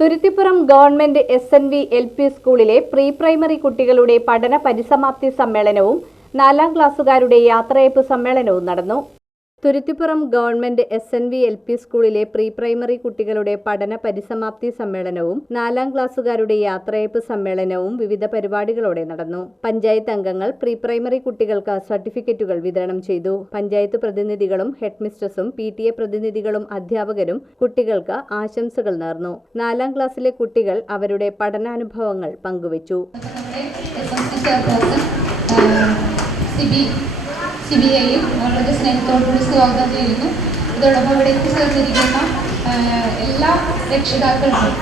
Thuruthipuram government SNV LP സ്കൂളിലെ pre primary കുട്ടികളുടെ പഠന പരിസമാപ്തി സമ്മേളനവും 4ാം ക്ലാസ്സുകാരുടെ യാത്രയയപ്പ് സമ്മേളനവും നടന്നു. തുരുത്തിപ്പുറം ഗവൺമെന്റ് SNV LP സ്കൂളിലെ പ്രീ പ്രൈമറി കുട്ടികളുടെ പഠന പരിസമാപ്തി സമ്മേളനവും 4ാം ക്ലാസ്സുകാരുടെ യാത്രയയപ്പ് സമ്മേളനവും വിവിധ പരിപാടികളോടെ നടന്നു. പഞ്ചായത്ത് അംഗങ്ങൾ പ്രീ പ്രൈമറി കുട്ടികൾക്ക് സർട്ടിഫിക്കറ്റുകൾ വിതരണം ചെയ്തു. പഞ്ചായത്ത് പ്രതിനിധികളും ഹെഡ്മിസ്ട്രസും PTA പ്രതിനിധികളും അധ്യാപകരും കുട്ടികൾക്ക് ആശംസകൾ നേർന്നു. 4ാം ക്ലാസ്സിലെ കുട്ടികൾ അവരുടെ പഠനാനുഭവങ്ങൾ പങ്കുവച്ചു. CBIയും വളരെ സ്നേഹത്തോടുകൂടി സ്വാഗതം ചെയ്യുന്നു. ഇതോടൊപ്പം ഇവിടെ എത്തിച്ചേർന്നിരിക്കുന്ന എല്ലാ രക്ഷിതാക്കൾക്കും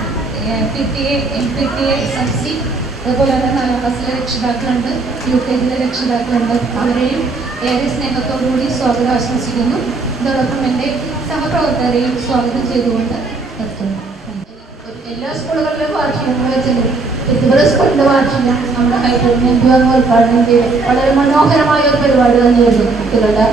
PTA, MPTA, SMC, അതുപോലെ തന്നെ 4ാം ക്ലാസ്സിലെ രക്ഷിതാക്കളുണ്ട്, UKGയിലെ രക്ഷിതാക്കളുണ്ട്. അവരെയും ഏറെ സ്നേഹത്തോടുകൂടി സ്വാഗതം ആശംസിക്കുന്നു. ഇതോടൊപ്പം എൻ്റെ സഹപ്രവർത്തകരെയും സ്വാഗതം ചെയ്തുകൊണ്ട് നിർത്തുന്നു. എല്ലാ സ്കൂളുകളിലും വാർഷികങ്ങൾ വെച്ചത് തുരുത്തിപ്പുറം സ്കൂളിൻ്റെ വാർഷികം നമ്മുടെ ഹൈഡ്രോജൻ ഉദ്ഘാടനം ചെയ്ത് വളരെ മനോഹരമായ ഒരു പരിപാടി തന്നെയായിരുന്നു. കുട്ടികളുടെ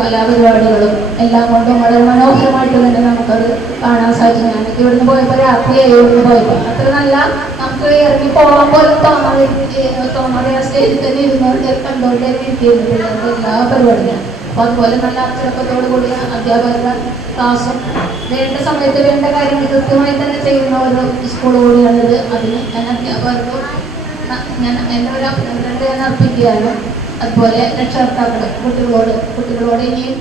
കലാപരിപാടികളും എല്ലാം കൊണ്ടും വളരെ മനോഹരമായിട്ട് തന്നെ നമുക്കത് കാണാൻ സാധിച്ചു. ഞാനൊക്കെ ഇവിടുന്ന് പോയപ്പോൾ രാത്രിയായി ഇവിടുന്ന് പോയപ്പോൾ അത്ര നല്ല നമുക്ക് ഇറങ്ങി പോകാൻ പോലും തോന്നാതെ ആ സ്റ്റേജിൽ തന്നെ ഇരുന്നോണ്ട് കണ്ടോണ്ടേ ഇരിക്കുന്നില്ല എല്ലാ പരിപാടികളും. അപ്പോൾ അതുപോലെ നല്ല അച്ചടക്കത്തോടു കൂടിയ അധ്യാപകരുടെ ക്ലാസ്സും വേണ്ട സമയത്ത് വേണ്ട കാര്യങ്ങൾ കൃത്യമായി തന്നെ ചെയ്യുന്ന ഒരു സ്കൂൾ കൂടിയാണിത്. അതിന് ഞാൻ അധ്യാപകർക്കും എൻ്റെ ഒരു അഭിനന്ദനം ഞാൻ അർപ്പിക്കുകയാണ്. അതുപോലെ രക്ഷകർത്താക്കൾ കുട്ടികളോട് ഇനിയും